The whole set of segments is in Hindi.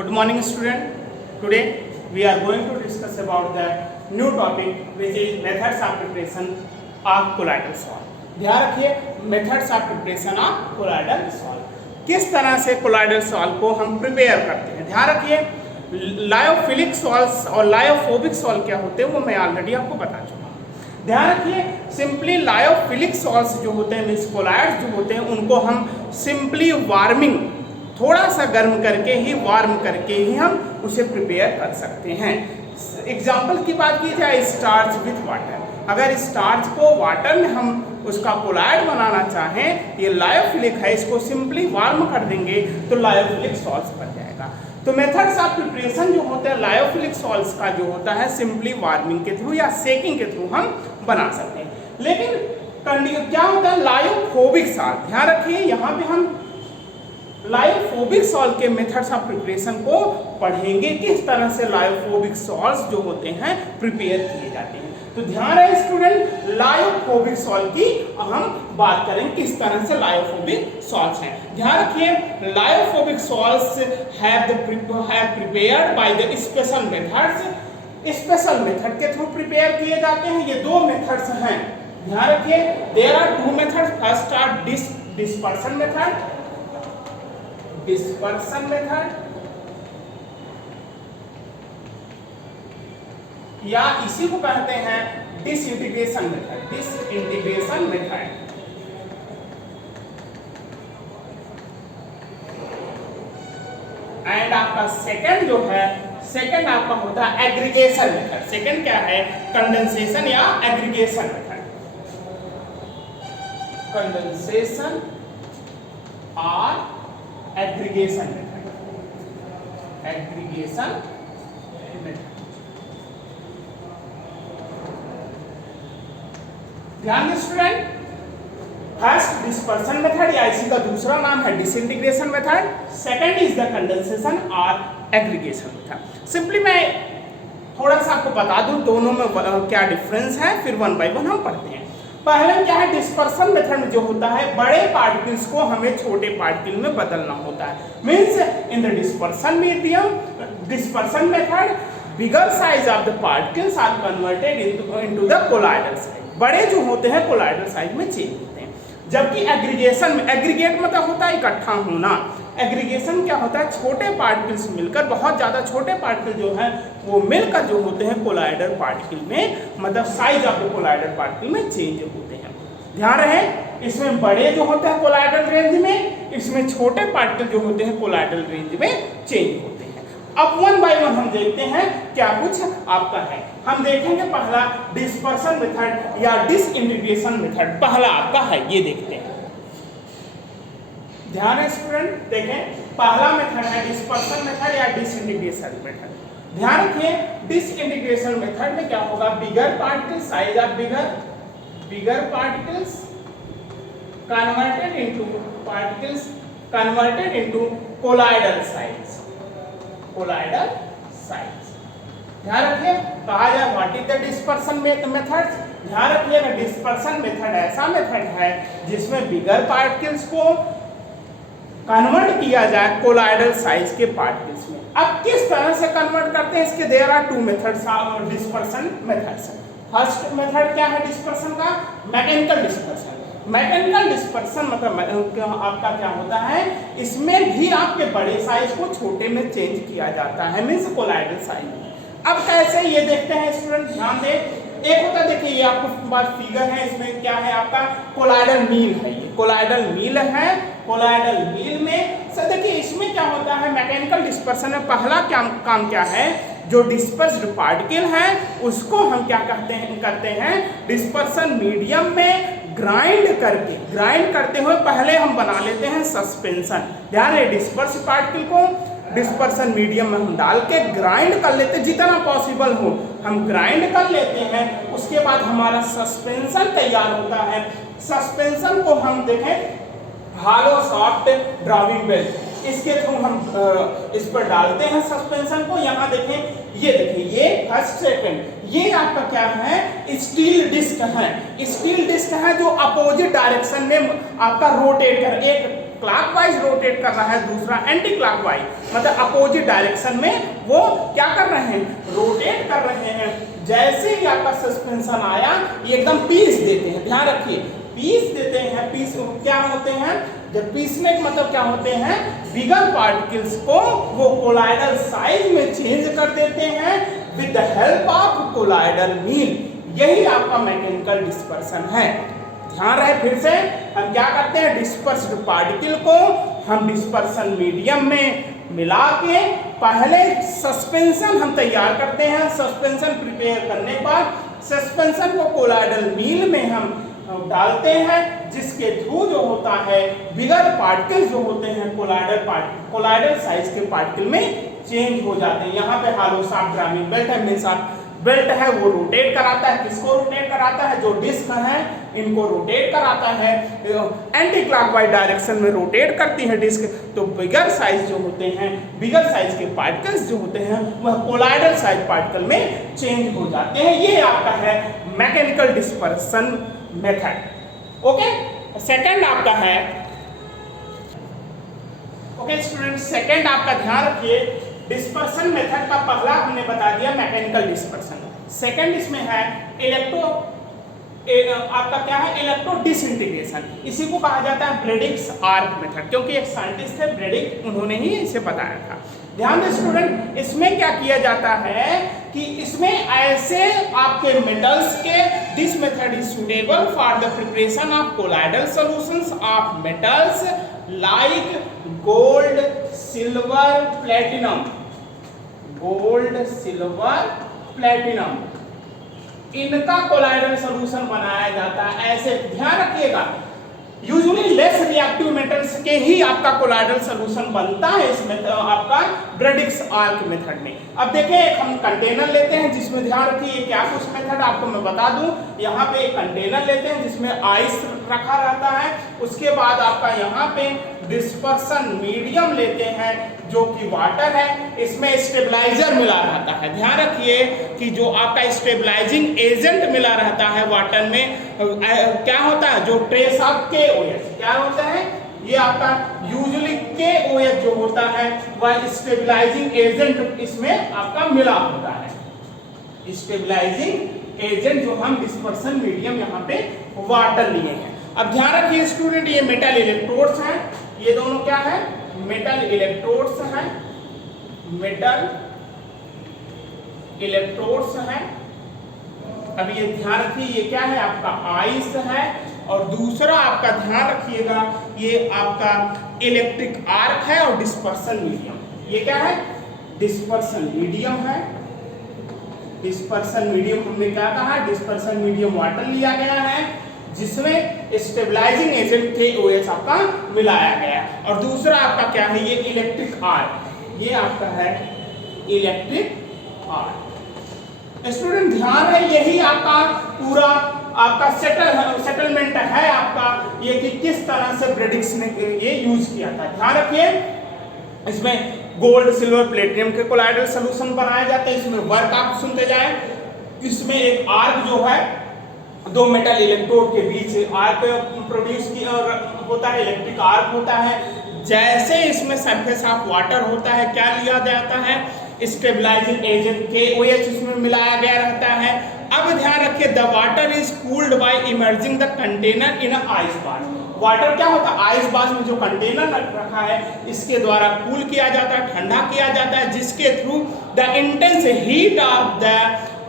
Good morning, student. Today we are going to discuss about the new topic which is methods of preparation of colloidal salt. ध्यान रखिए, methods of preparation of colloidal salt. किस तरह से colloidal salt को हम प्रिपेयर करते हैं. ध्यान रखिए, लायोफिलिक सॉल्ट्स और लायोफोबिक सॉल्ट क्या होते हैं वो मैं ऑलरेडी आपको बता चुका हूँ. ध्यान रखिए, सिंपली लायोफिलिक सॉल्ट्स जो होते हैं मीन्स कोलाइड्स जो होते हैं उनको हम सिंपली वार्मिंग थोड़ा सा गर्म करके ही वार्म करके ही हम उसे प्रिपेयर कर सकते हैं. एग्जाम्पल की बात की जाए, स्टार्च विथ वाटर. अगर स्टार्च को वाटर में हम उसका कोलाइड बनाना चाहें, ये लायोफिलिक है, इसको सिंपली वार्म कर देंगे तो लायोफिलिक सॉल्ट्स बन जाएगा. तो मेथड्स ऑफ प्रिपरेशन जो होते हैं लायोफिलिक सॉल्ट्स का जो होता है सिंपली वार्मिंग के थ्रू या सेकिंग के थ्रू हम बना सकते हैं. लेकिन क्या होता है लायोफोबिक सॉल्ट. ध्यान रखिए, यहाँ पे हम लायोफोबिक सॉल्ट के मेथड्स ऑफ प्रिपरेशन को पढ़ेंगे, किस तरह से लायोफोबिक सॉल्ट्स जो होते हैं प्रिपेयर किए जाते हैं. तो ध्यान रहे स्टूडेंट, लायोफोबिक सॉल्ट की हम बात करें किस तरह से लायोफोबिक सॉल्ट्स हैं. ध्यान रखिए, lyophobic salts have prepared by the special methods. Special method के थ्रू प्रिपेयर किए जाते हैं. ये दो मेथड्स हैं. ध्यान रखिए, there are two methods. First are dispersion method, dispersion method, या इसी को कहते हैं disintegration method. Disintegration method and आपका सेकंड जो है, सेकंड आपका होता है एग्रीगेशन मेथड. सेकंड क्या है, कंडेंसेशन या एग्रीगेशन मेथड. कंडेंसेशन और एग्रीगेशन मेथड. Aggregation method. ध्यान दें स्टूडेंट, फर्स्ट डिस्पर्शन मेथड या इसी का दूसरा नाम है disintegration method. Second is the condensation और एग्रीगेशन मेथड. सिंपली मैं थोड़ा सा आपको बता दूं दोनों में क्या डिफरेंस है, फिर वन बाय वन हम पढ़ते हैं. पहले क्या है, डिस्पर्शन मेथड में जो होता है बड़े पार्टिकल्स को हमें छोटे पार्टिकल में बदलना होता है. Means in the dispersion medium, dispersion method, bigger size of the particles are converted into the colloidal size. बड़े जो होते हैं कोलाइडल साइज में चेंज होते हैं. जबकि एग्रीगेशन में, एग्रीगेट मतलब होता है इकट्ठा होना. एग्रीगेशन क्या होता है, छोटे पार्टिकल्स मिलकर, बहुत ज़्यादा छोटे पार्टिकल जो है वो मिलकर जो होते हैं कोलाइडल पार्टिकल में, मतलब size of the colloidal particle में चेंज होते हैं. ध्यान रहे, इसमें बड़े जो होते हैं कोलाइडल रेंज में, इसमें छोटे पार्टिकल जो होते हैं कोलाइडल रेंज में चेंज होते हैं. अब वन बाय वन हम देखते हैं क्या कुछ आपका है. हम देखेंगे पहला डिस्पर्शन मेथड या डिसइंटीग्रेशन मेथड. पहला आपका है, ये देखते हैं. ध्यान है स्टूडेंट, देखें पहला मेथड है डिस्पर्शन मेथड या डिसइंटीग्रेशन मेथड. ध्यान रखिए, डिसइंटीग्रेशन मेथड में क्या होगा, bigger particle size of bigger particles converted into colloidal size. Colloidal size. ध्यान रखिए, कहा जाए what is the dispersion method. ध्यान रखिएगा, डिस्पर्शन मेथड ऐसा मेथड है जिसमें बिगर पार्टिकल्स को कन्वर्ट किया जाए कोलाइडल साइज के पार्टिकल्स में. अब किस तरह से कन्वर्ट करते हैं, इसके there are two methods of dispersion methods. First method क्या है डिस्पर्शन का, मैकेनिकल डिस्पर्शन. मैकेनिकल डिस्पर्शन मतलब आपका क्या होता है, इसमें भी आपके बड़े साइज को छोटे में चेंज किया जाता है, मीन्स कोलाइडल साइज में. अब कैसे ये देखते हैं स्टूडेंट, ध्यान दें. एक होता है, देखिए ये आपको बात फिगर है, इसमें क्या है आपका कोलाइडल मील है. ये कोलाइडल मील है. कोलाइडल मील में सर देखिए इसमें क्या होता है, मैकेनिकल डिस्पर्शन में पहला काम क्या है, जो डिस्पर्स्ड पार्टिकल है उसको हम क्या करते हैं डिस्पर्शन मीडियम में ग्राइंड करते हुए पहले हम बना लेते हैं सस्पेंशन. ध्यान है, डिस्पर्स पार्टिकल को डिस्पर्शन मीडियम में हम डाल के ग्राइंड कर लेते हैं, जितना पॉसिबल हो हम ग्राइंड कर लेते हैं. उसके बाद हमारा सस्पेंशन तैयार होता है. सस्पेंशन को हम देखें हालो सॉफ्ट ड्राइविंग बेल, इसके थ्रू हम इस पर डालते हैं सस्पेंशन को. यहाँ देखें, ये देखिए, ये फर्स्ट सेकंड, ये आपका क्या है, स्टील डिस्क है. स्टील डिस्क है जो अपोजिट डायरेक्शन में आपका रोटेट कर, एक क्लॉकवाइज रोटेट कर रहा है, दूसरा एंटी क्लॉकवाइज, मतलब अपोजिट डायरेक्शन में वो क्या कर रहे हैं, रोटेट कर रहे हैं। जैसे ही आपका सस्पेंशन आया ये एकदम पीस देते हैं, ध्यान रखिए पीस देते हैं। पीस क्या होते हैं, जब पीसने का मतलब क्या होते हैं, बिगर पार्टिकल्स को वो कोलाइडल साइज में चेंज कर देते हैं with the help of colloidal mill. यही आपका मैकेनिकल डिस्पर्सन है। ध्यान रहे फिर से, हम क्या करते हैं, डिस्पर्स्ड पार्टिकल को हम डिस्पर्सन मीडियम में मिला के पहले सस्पेंशन हम तैयार करते हैं। सस्पेंशन प्रिपेयर करने के बाद सस्पेंशन को कोलाइडल मील में हम डालते हैं, जिसके थ्रू जो होता है बिगर पार्टिकल जो होते हैं कोलाइडल साइज के पार्टिकल में चेंज हो जाते हैं। यहाँ पे हालो शाफ्ट ड्रामिंग बेल्ट है, मेन शाफ्ट बेल्ट है वो रोटेट कराता है। किसको रोटेट कराता है, जो डिस्क है इनको रोटेट कराता है, एंटी क्लॉकवाइज डायरेक्शन में रोटेट करती है डिस्क। तो बिगर साइज जो होते हैं, बिगर साइज के पार्टिकल्स जो होते हैं वह कोलाइडल साइज पार्टिकल में चेंज हो जाते हैं। ये आपका है mechanical dispersion method. Okay, second आपका है, ओके स्टूडेंट, सेकंड आपका ध्यान रखिए, डिस्पर्सन मेथड का पहला हमने बता दिया मैकेनिकल डिस्पर्सन। सेकंड इसमें है आपका क्या है, इलेक्ट्रो डिसइंटीग्रेशन। इसी को कहा जाता है ब्रेडिक्स आर्क मेथड, क्योंकि एक साइंटिस्ट थे ब्रेडिक, उन्होंने ही इसे बताया था। ध्यान दें स्टूडेंट, इसमें क्या किया जाता है कि इसमें ऐसे आपके मेटल्स के, this method is suitable for the preparation of colloidal solutions of metals like gold, silver, platinum, gold, silver, platinum, इनका कोलाइडल सॉल्यूशन बनाया जाता है। ऐसे ध्यान रखिएगा, यूजुअली लेस रिएक्टिव मेटल्स के ही आपका कोलाइडल सॉल्यूशन बनता है इसमें आपका ब्रेडिक्स आर्क मेथड में। अब देखिए एक हम कंटेनर लेते हैं जिसमें, ध्यान रखिए क्या कुछ मेथड आपको मैं बता दूं। यहाँ पे एक कंटेनर लेते हैं जिसमें आइस रखा रहता है, उसके बाद आपका यहाँ पे डिस्पर्सन मीडियम लेते हैं जो कि वाटर है, इसमें स्टेबलाइजर मिला रहता है। ध्यान रखिए कि जो आपका स्टेबलाइजिंग एजेंट मिला रहता है वाटर में, क्या होता है, जो ट्रेस ऑफ KOH क्या होता है, ये आपका यूजुअली KOH जो होता है वह स्टेबलाइजिंग एजेंट इसमें आपका मिला होता है। स्टेबलाइजिंग एजेंट जो हम डिस्पर्सन मीडियम यहाँ पे वाटर लिए हैं। अब ध्यान रखिए स्टूडेंट, ये मेटल इलेक्ट्रोड्स हैं, ये दोनों क्या है, मेटल इलेक्ट्रोड्स हैं, मेटल इलेक्ट्रोड्स हैं। अब ये ध्यान रखिए ये क्या है, आपका आइस है, और दूसरा आपका ध्यान रखिएगा ये आपका इलेक्ट्रिक आर्क है और डिस्पर्सन मीडियम। ये क्या है, डिस्पर्सन मीडियम है। डिस्पर्सन मीडियम हमने क्या कहा, डिस्पर्सन मीडियम वाटर लिया गया है जिसमें स्टेबलाइजिंग एजेंट KOH आपका मिलाया गया, और दूसरा आपका क्या है, ये इलेक्ट्रिक आर्क, ये आपका है इलेक्ट्रिक आर्क। स्टूडेंट ध्यान है, यही आपका पूरा आपका सेटलमेंट है आपका, ये कि किस तरह से ब्रेडिक्स ने ये यूज किया था। ध्यान रखिए इसमें गोल्ड, सिल्वर, प्लेटिनम के कोलाइडल सॉल्यूशन बनाए जाते हैं। इसमें वर्क आप सुनते जाएं, इसमें एक आर्क जो है दो मेटल इलेक्ट्रोड के बीच आर्क प्रोड्यूस होता है, इलेक्ट्रिक आर्क होता है। जैसे इसमें सरफेस ऑफ वाटर होता है, क्या लिया जाता है, स्टेबलाइजिंग एजेंट KOH इसमें मिलाया गया रहता है। अब ध्यान रखिए, the water is cooled by emerging the container in ice bath. Water क्या होता है, आइस बाथ में जो कंटेनर रखा है इसके द्वारा कूल किया जाता है, ठंडा किया जाता है, जिसके through the intense heat of the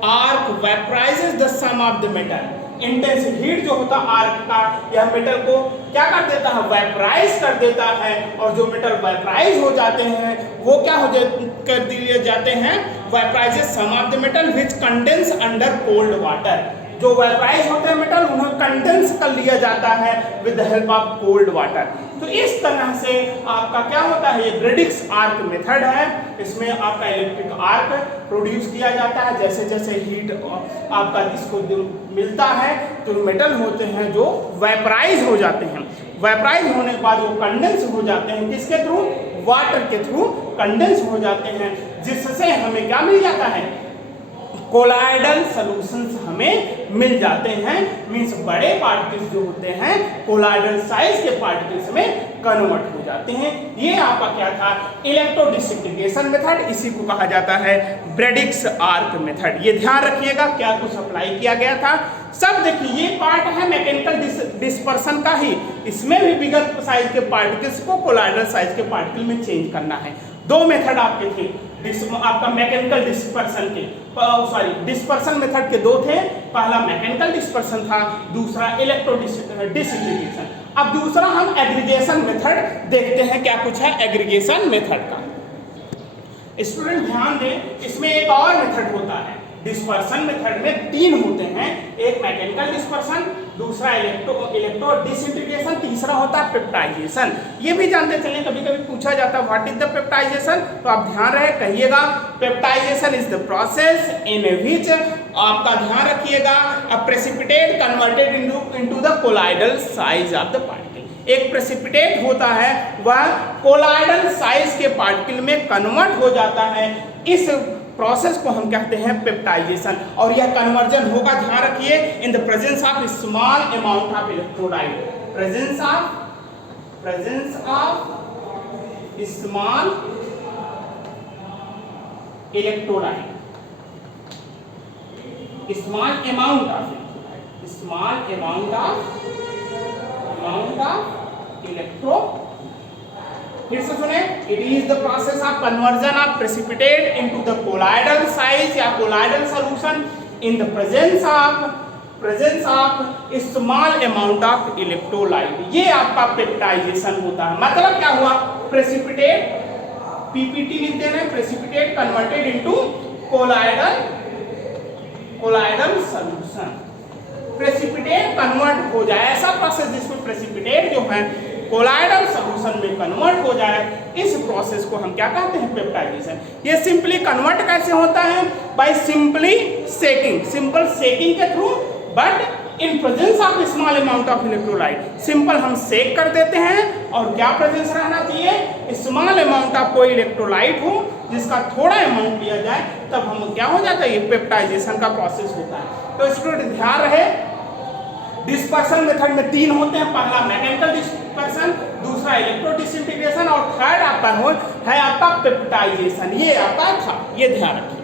arc vaporises the some of the metal. Intense heat जो होता है आर्क का, यह मेटल को क्या कर देता है, वेपराइज कर देता है, और जो मेटल वेपराइज हो जाते हैं वो क्या कर दिए जाते हैं, vaporises some of the metal which condense under cold water. जो वेपराइज होते हैं मेटल उन्हें कंडेंस कर लिया जाता है with the help of cold water. तो इस तरह से आपका क्या होता है, ये ब्रेडिक्स आर्क मेथड है, इसमें आपका इलेक्ट्रिक आर्क प्रोड्यूस किया जाता है। जैसे जैसे हीट आपका इसको मिलता है तो मेटल होते हैं जो वेपराइज हो जाते हैं, वेपराइज होने के बाद वो कंडेंस हो जाते हैं, किसके थ्रू, वाटर के थ्रू कंडेंस हो जाते हैं, जिससे हमें क्या मिल जाता है, कोलाइडल सॉल्यूशंस हमें मिल जाते हैं। मींस बड़े पार्टिकल्स जो होते हैं कोलाइडल साइज के पार्टिकल्स में कन्वर्ट हो जाते हैं। ये आपका क्या था, इलेक्ट्रोडिसिंटीग्रेशन मेथड, इसी को कहा जाता है ब्रेडिक्स आर्क मेथड। ये ध्यान रखिएगा क्या कुछ अप्लाई किया गया था सब। देखिए ये पार्ट है मैकेनिकल डिस्पर्सन का ही, इसमें भी बिगर साइज के पार्टिकल्स को कोलाइडल साइज के पार्टिकल में चेंज करना है। दो मेथड आपके थे आपका मैकेनिकल डिस्पर्सन के, सॉरी डिस्पर्सन मेथड के दो थे। पहला मैकेनिकल डिस्पर्सन था, दूसरा इलेक्ट्रोडिसिंटीग्रेशन। अब दूसरा हम एग्रीगेशन मेथड देखते हैं क्या कुछ है एग्रीगेशन मेथड का। स्टूडेंट ध्यान दें, इसमें एक और मेथड होता है। डिस्पर्सन मेथड में तीन होते हैं, एक मैकेनिकल डिस्पर्सन, दूसरा इलेक्ट्रो डिसइंटीग्रेशन, तीसरा होता है पेप्टाइजेशन। ये भी जानते चलें, कभी कभी पूछा जाता है व्हाट इज द पेप्टाइजेशन, तो आप ध्यान रहे कहिएगा peptisation is the process in which, आपका ध्यान रखिएगा, a precipitate converted into the colloidal size of the particle. एक प्रेसिपिटेट होता है वह कोलाइडल साइज के पार्टिकल में कन्वर्ट हो जाता है। इस प्रोसेस को हम कहते हैं पेप्टाइजेशन, और यह कन्वर्जन होगा, ध्यान रखिए, in the presence of small amount of electrolyte, presence of small electrolyte, small amount of electro. फिर से सुने, it is the process of conversion of precipitate into the colloidal size या colloidal solution in the presence of small amount of electrolyte. ये आपका पेप्टाइजेशन होता है। मतलब क्या हुआ, प्रेसिपिटेट, पीपीटी लिख देना, precipitate converted into colloidal solution. Precipitate convert हो जाए, ऐसा प्रोसेस जिसमें प्रेसिपिटेट जो है कोलाइडल सॉल्यूशन में कन्वर्ट हो जाए, इस प्रोसेस को हम क्या कहते हैं पेप्टाइजेशन। ये सिंपली कन्वर्ट कैसे होता है, बाय सिंपली सेकिंग, सिंपल सेकिंग के through, but in presence of small amount of electrolyte. Simple हम सेक कर देते हैं, और क्या प्रेजेंस रहना चाहिए, स्मॉल अमाउंट ऑफ कोई इलेक्ट्रोलाइट हो जिसका थोड़ा अमाउंट लिया जाए, तब हम क्या हो जाता है, ये पेप्टाइजेशन का प्रोसेस होता है। तो स्टूडेंट ध्यान रहे, डिस्पर्सन मेथड में तीन होते हैं, पहला मैकेनिकल डिस्पर्सन, दूसरा इलेक्ट्रो डिसइंटीग्रेशन, और थर्ड आपका है आपका पेप्टाइजेशन। ये आपका था, ये ध्यान रखिए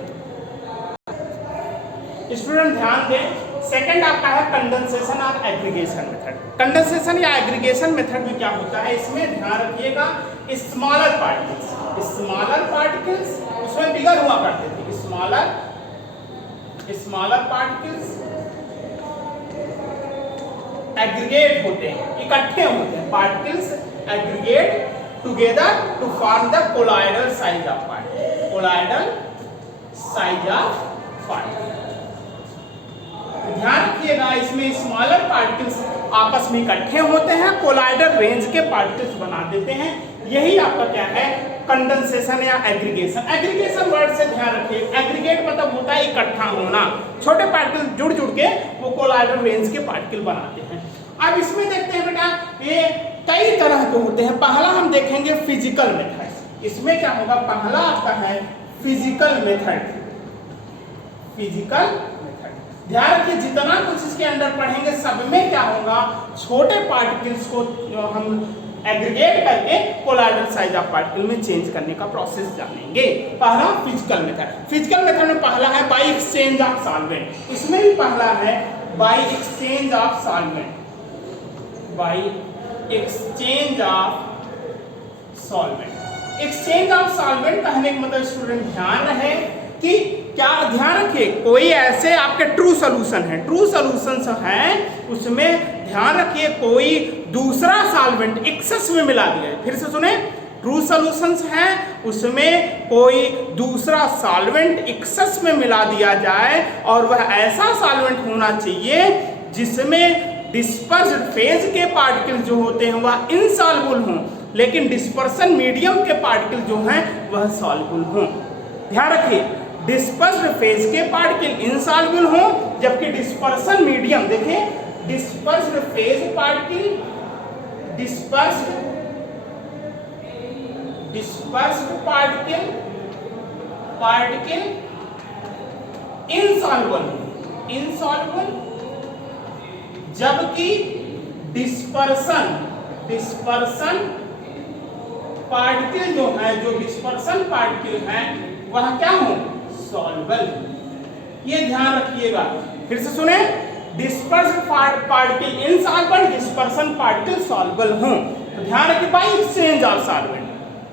स्टूडेंट, ध्यान दें। सेकंड आपका है कंडेंसेशन और एग्रीगेशन मेथड। कंडेंसेशन या एग्रीगेशन मेथड में क्या होता है, इसमें ध्यान रखिएगा, स्मॉलर पार्टिकल्स उसमें बिगर हुआ करते थे, स्मॉलर पार्टिकल्स एग्रीगेट होते हैं, इकट्ठे होते हैं, particles aggregate together to form the colloidal size of particle, colloidal size of particle. ध्यान रखिएगा, इसमें स्मॉलर पार्टिकल्स आपस में इकट्ठे होते हैं, कोलाइडल रेंज के पार्टिकल्स बना देते हैं। यही आपका क्या है, कंडेंसेशन या एग्रीगेशन। एग्रीगेशन वर्ड से ध्यान रखिए, एग्रीगेट मतलब होता है इकट्ठा होना, छोटे पार्टिकल जुड़ के वो कोलाइडल रेंज के पार्टिकल बनाते हैं। अब इसमें देखते हैं बेटा, ये कई तरह के होते हैं। पहला हम देखेंगे फिजिकल मेथड। इसमें क्या होगा, पहला आपका है फिजिकल मेथड। ध्यान रखिए, जितना कुछ इसके अंदर पढ़ेंगे सब में क्या होगा, छोटे पार्टिकल्स को हम एग्रीगेट करके कोलाइडल साइज ऑफ पार्टिकल में चेंज करने का प्रोसेस जानेंगे। पहला फिजिकल मेथड में पहला है बाय एक्सचेंज ऑफ सॉल्वेंट। इसमें भी पहला है by exchange of solvent, exchange of solvent कहने का मतलब स्टूडेंट ध्यान रहे कि क्या, ध्यान रखिए, कोई ऐसे आपके ट्रू सॉल्यूशन है, उसमें ध्यान रखिए कोई दूसरा सॉल्वेंट एक्सेस में मिला दिया है। फिर से सुने, ट्रू सॉल्यूशंस हैं, उसमें कोई दूसरा सॉल्वेंट एक्सेस में मिला दिया जाए, और वह ऐसा सॉल्वेंट होना चाहिए जिसमें डिस्पर्स्ड फेज के पार्टिकल जो होते हैं वह इनसॉल्युबल हों, लेकिन डिस्पर्सन मीडियम के पार्टिकल जो हैं वह सॉल्युबल हों। ध्यान रखिए, डिस्पर्स्ड फेज के पार्टिकल इनसॉल्युबल हों, जबकि डिस्पर्सन मीडियम, देखें, dispersed phase particle, dispersed particle insoluble, जबकि डिस्पर्सन पार्टिकल जो है, जो डिस्पर्सन पार्टिकल है, वह क्या हो, सॉल्युबल। ये ध्यान रखिएगा, फिर से सुने, disperse particle insoluble, dispersion particle soluble हो। तो ध्यान रखिए बाय एक्सचेंज ऑफ सॉल्वेंट,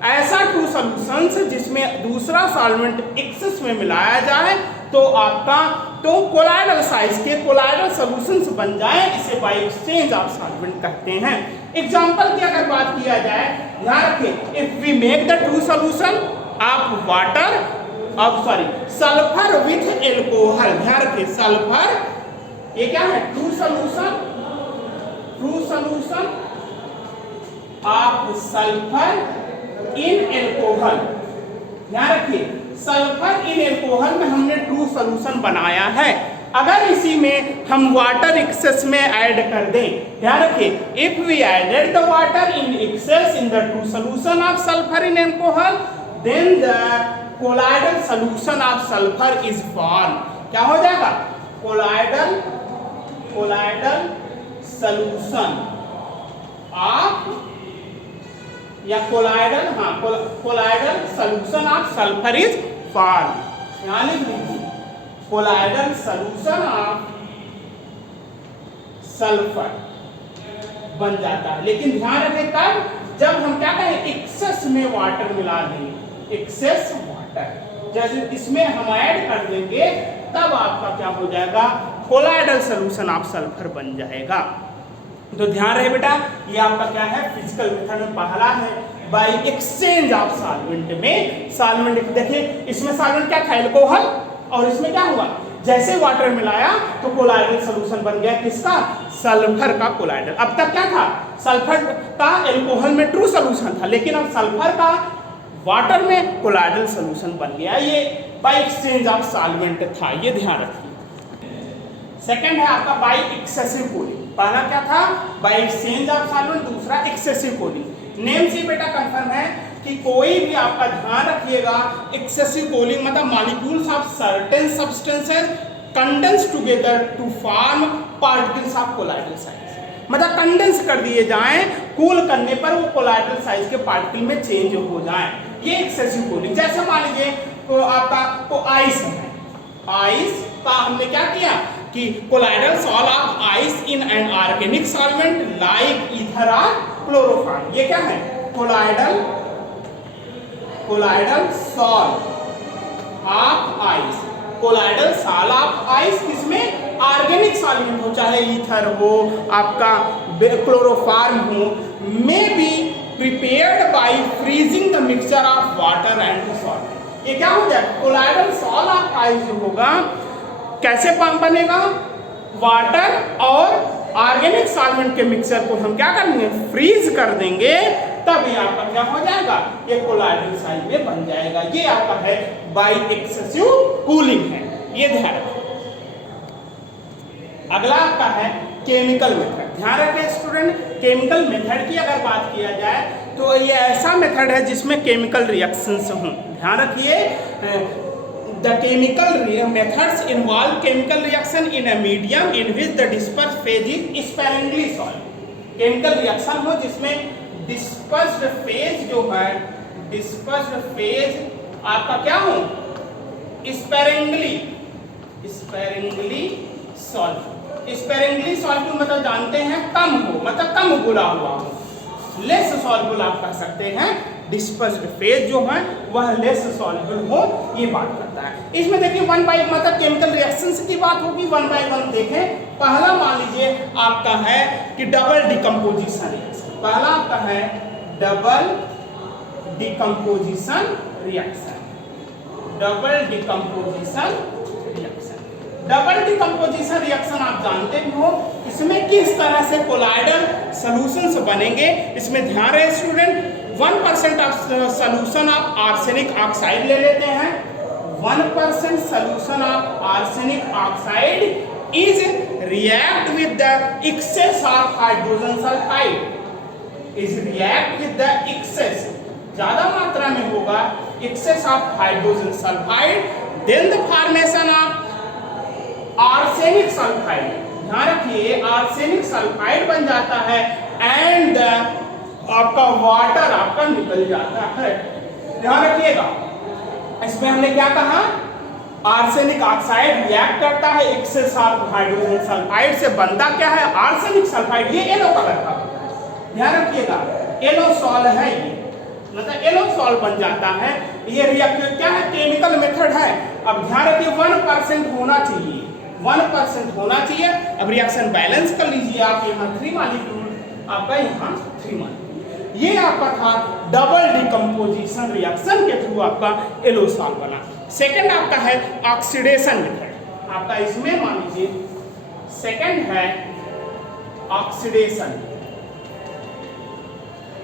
ऐसा टू सॉल्यूशंस जिसमें दूसरा सॉल्वेंट एक्सेस में मिलाया जाए तो आपका तो कोलाइडल साइज के कोलाइडल सॉल्यूशंस बन जाए, इसे बाय एक्सचेंज ऑफ सॉल्वेंट कहते हैं। एग्जांपल की अगर बात किया जाए, ध्यान रखिए, if we make the true solution of water, अब सॉरी, सल्फर विथ एल्कोहल, ध्यान रखिए सल्फर, ये क्या है, true solution of sulphur in alcohol, ध्यान रखिए सल्फर इन एल्कोहल में हमने टू सॉल्यूशन बनाया है। अगर इसी में हम वाटर एक्सेस में ऐड कर दें, ध्यान रखिए, if we added the water in excess in the true solution of sulphur in alcohol, then the colloidal solution of sulphur is form. क्या हो जाएगा, कोलाइडल सॉल्यूशन ऑफ, या कोलाइडल, हाँ colloidal solution of sulphur is form. ध्यान लीजिए, कोलाइडल सॉल्यूशन ऑफ सल्फर बन जाता है। लेकिन ध्यान रखें कब, जब हम क्या कहें, एक्सेस में वाटर मिला देंगे, एक्सेस वाटर जैसे इसमें हम ऐड कर देंगे, तब आपका क्या हो जाएगा, कोलाइडल सॉल्यूशन ऑफ सल्फर बन जाएगा। तो ध्यान रहे बेटा, ये आपका क्या है, फिजिकल मेथड में पहला है बाय एक्सचेंज ऑफ सॉल्वेंट में। सॉल्वेंट देखिए, इसमें सॉल्वेंट क्या था, एल्कोहल, और इसमें क्या हुआ, जैसे वाटर मिलाया तो कोलाइडल सॉल्यूशन बन गया, किसका, सल्फर का कोलाइडल। अब तक क्या था, सल्फर का एल्कोहल में ट्रू सॉल्यूशन था, लेकिन अब सल्फर का वाटर में कोलाइडल सॉल्यूशन बन गया, ये बाय एक्सचेंज ऑफ सॉल्वेंट था, ये ध्यान रखिए। सेकंड है आपका बाय एक्सेसिव कूलिंग। पहला क्या था, बाय एक्सचेंज ऑफ सॉल्वेंट, दूसरा एक्सेसिव कूलिंग। नेम से बेटा कंफर्म है कि कोई भी आपका ध्यान रखिएगा, एक्सेसिव कूलिंग मतलब molecules of certain substances condense together to form particles of colloidal size, मतलब कंडेंस कर दिए जाएं, कूल करने पर वो कोलाइडल साइज के पार्टिकल में चेंज हो जाएं, ये एक्सेसिव कूलिंग। जैसे मान लीजिए तो आपका को आइस है, आइस का हमने क्या किया कि colloidal solve of ice in an organic solvent like ether और क्लोरोफॉर्म, ये क्या है, colloidal solve of ice, colloidal solve of ice किसमें, ऑर्गेनिक सॉल्वेंट हो, चाहे ईथर हो, आपका क्लोरोफॉर्म हो, may be prepared by freezing the mixture of water and salt. ये क्या हो जाएगा, कोलाइडल सॉल्व ऑफ आइस जो होगा कैसे बनेगा, वाटर और ऑर्गेनिक सॉल्वेंट के मिक्सचर को हम क्या करेंगे, फ्रीज कर देंगे, तब ये आपका क्या हो जाएगा, ये कोलाइडल साइज में बन जाएगा। ये आपका है बाय एक्सेसिव कूलिंग है, ये ध्यान रखें। अगला आपका है केमिकल मेथड। ध्यान रखें स्टूडेंट, केमिकल मेथड की अगर बात किया जाए तो ये ऐसा मेथड है जिसमें केमिकल रिएक्शंस हों। ध्यान रखिए, the chemical methods involve chemical reaction in a medium in which the dispersed phase is sparingly solved। chemical reaction हो जिसमें dispersed phase जो है, dispersed phase आपका क्या हो, sparingly solved। sparingly solved मतलब जानते हैं कम हो, मतलब कम घुला हुआ हो, लेस सॉल्युबल आप कह सकते हैं। डिस्पर्स्ड फेज जो है वह लेस सॉल्युबल हो, ये बात करता है। इसमें देखिए वन बाय मतलब केमिकल रिएक्शंस की बात होगी, वन बाय वन देखें। पहला मान लीजिए आपका है कि डबल डिकम्पोजिशन रिएक्शन, पहला आपका है double decomposition reaction, double decomposition reaction. Double decomposition reaction आप जानते भी हो, इसमें किस तरह से कोलाइडल सॉल्यूशंस बनेंगे। इसमें ध्यान रहे student, 1% of solution of arsenic oxide ले लेते हैं। 1% solution of arsenic oxide is react with the excess of hydrogen sulphide, is react with the excess, ज्यादा मात्रा में होगा excess of hydrogen sulphide, then the formation of arsenic sulphide. ध्यान रखिए आर्सेनिक सल्फाइड बन जाता है एंड आपका वाटर आपका निकल जाता है। ध्यान रखिएगा, इसमें हमने क्या कहा, आर्सेनिक ऑक्साइड रिएक्ट करता है 1 से 7 हाइड्रोजन सल्फाइड से, बनता क्या है, आर्सेनिक सल्फाइड, ये येलो कलर का होता है। ध्यान रखिएगा, येलो सॉल है ये, मतलब येलो सॉल बन जाता है। ये रिएक्शन क्या है, केमिकल मेथड है। अब ध्यान रखिए 1% होना चाहिए, 1% होना चाहिए। अब रिएक्शन बैलेंस कर लीजिए आप, यहाँ 3 मॉलिक्यूल, आपका यहाँ 3 मॉलिक्यूल। ये आपका था डबल डिकम्पोजिशन रिएक्शन के थ्रू आपका येलो सॉल बना। सेकंड आपका है ऑक्सीडेशन मेथड, आपका इसमें मान लीजिए सेकंड है ऑक्सीडेशन।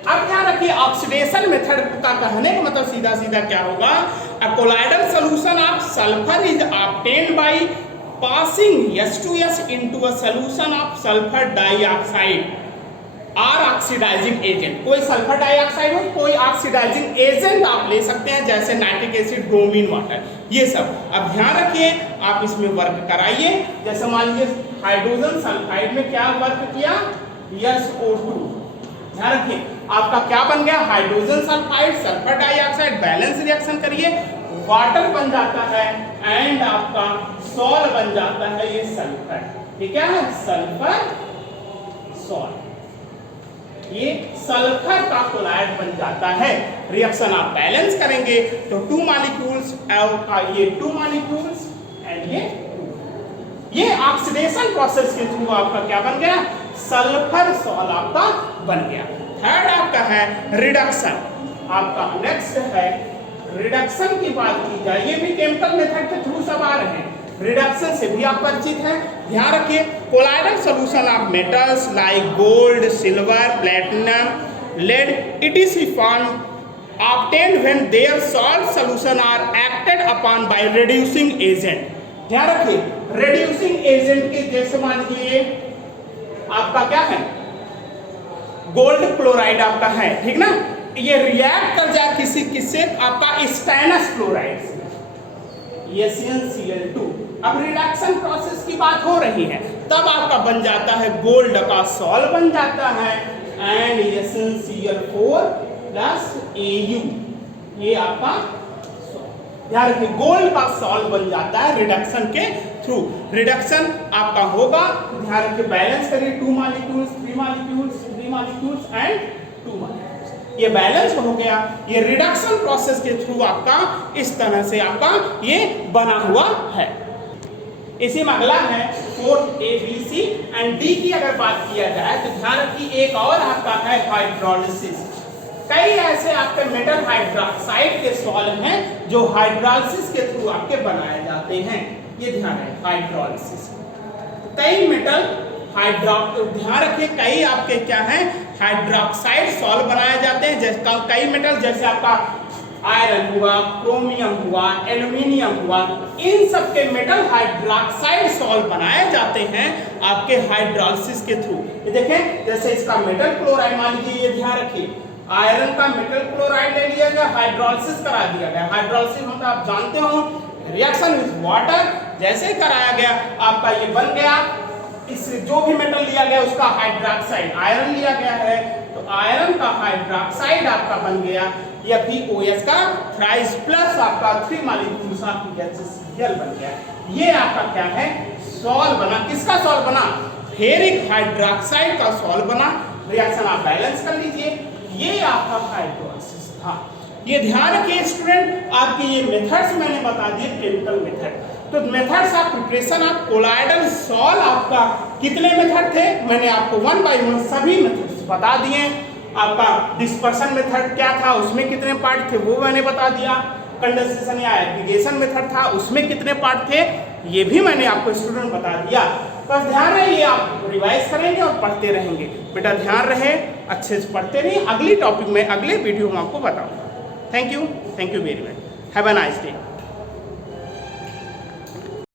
अब ध्यान रखिए ऑक्सीडेशन मेथड का कहने का मतलब सीधा सीधा क्या होगा, a colloidal solution of sulphur is obtained by passing H2S into a solution of sulfur dioxide और ऑक्सीडाइजिंग एजेंट। कोई सल्फर डाइऑक्साइड हो, कोई ऑक्सीडाइजिंग एजेंट आप ले सकते हैं, जैसे नाइट्रिक एसिड, ब्रोमीन वाटर, ये सब। अब ध्यान रखिए आप इसमें वर्क कराइए। जैसे मान लीजिए हाइड्रोजन सल्फाइड में क्या वर्क किया, SO2। ध्यान रखिए आपका क्या बन गया, hydrogen sulphide, sulphur dioxide, balance reaction करिए, वाटर बन जाता है एंड आपका सॉल बन जाता है ये सल्फर। ये क्या है, सल्फर सॉल, ये सल्फर का क्लोराइड बन जाता है। रिएक्शन आप बैलेंस करेंगे तो 2 मॉलिक्यूल्स, ये 2 मॉलिक्यूल्स एंड ये ऑक्सीडेशन प्रोसेस के थ्रू आपका क्या बन गया, सल्फर सॉल आपका बन गया। थर्ड आपका है रिडक्शन। आपका नेक्स्ट है रिडक्शन की बात की जाए, ये भी केमिकल मेथड के थ्रू सब आ रहे हैं, रिडक्शन से भी आप परिचित हैं। ध्यान रखिए colloidal solution of metals like gold, silver, platinum, lead, it is form obtained when their salt solution are acted upon by reducing agent। ध्यान रखिए reducing agent के जैसे मान लीजिए आपका क्या है, गोल्ड क्लोराइड आपका है, ठीक ना, ये रिएक्ट कर जाए किससे, आपका स्टेनस क्लोराइड से, SnCl2। अब रिडक्शन प्रोसेस की बात हो रही है, तब आपका बन जाता है गोल्ड का सॉल बन जाता है एंड SnCl4 प्लस Au, ये आपका ध्यान रखिए गोल्ड का सॉल्ट बन जाता है रिडक्शन के थ्रू। रिडक्शन आपका होगा, ध्यान रखिए बैलेंस करिए 2 molecules, 3 molecules, 3 molecules and 2 molecules, ये बैलेंस हो गया। ये रिडक्शन प्रोसेस के थ्रू आपका इस तरह से आपका ये बना हुआ है। इसी में अगला है 4th A, B, C and D की अगर बात किया जाए तो ध्यान रखिए एक और आपका है हाइड्रोलिसिस। कई ऐसे आपके मेटल हाइड्रोक्साइड के सॉल हैं जो हाइड्रोलिसिस के थ्रू आपके बनाए जाते हैं, ये ध्यान है हाइड्रोलिसिस। कई मेटल ध्यान रखिए कई आपके क्या हैं हाइड्रोक्साइड सॉल बनाए जाते हैं, जैसे कई मेटल जैसे आपका आयरन हुआ, क्रोमियम हुआ, एल्यूमिनियम हुआ, इन सब के मेटल हाइड्रोक्साइड सॉल्ट बनाए जाते हैं आपके हाइड्रोलिसिस के थ्रू। ये देखें जैसे इसका मेटल क्लोराइड मान लीजिए, ये ध्यान रखिए आयरन का मेटल क्लोराइड ले लिया गया, हाइड्रोलिसिस करा दिया गया। हाइड्रोलिसिस मतलब आप जानते हो रिएक्शन विद वाटर, जैसे ही कराया गया आपका ये बन गया, इस जो भी मेटल लिया गया उसका हाइड्रोक्साइड, आयरन लिया गया है तो आयरन का हाइड्रोक्साइड आपका बन गया, या OH का थ्राइस प्लस आपका 3 मॉलिक्यूल्स ऑफ HCl बन गया। ये आपका क्या है सॉल बना, किसका सॉल बना, फेरिक हाइड्रोक्साइड का सॉल बना। रिएक्शन आप बैलेंस कर लीजिए, ये आपका हाइड्रोलिसिस था। ये ध्यान रखिए स्टूडेंट, आपके ये मेथड्स मैंने बता दिए केमिकल मेथड। तो methods of preparation of colloidal sol आपका कितने मेथड थे, मैंने आपको 1 बाय 1 सभी मेथड्स बता दिए। आपका डिस्पर्शन मेथड क्या था, उसमें कितने पार्ट थे वो मैंने बता दिया। कंडेंसेशन या एग्रीगेशन मेथड था, उसमें कितने पार्ट थे ये भी मैंने आपको स्टूडेंट बता दिया। तो ध्यान रहे ये आप रिवाइज करेंगे और पढ़ते रहेंगे। बेटा ध्यान रहे अच्छे से पढ़ते रहिए, अगली टॉपिक में अगले वीडियो में आपको बताऊंगा। Thank you very much, have a nice day.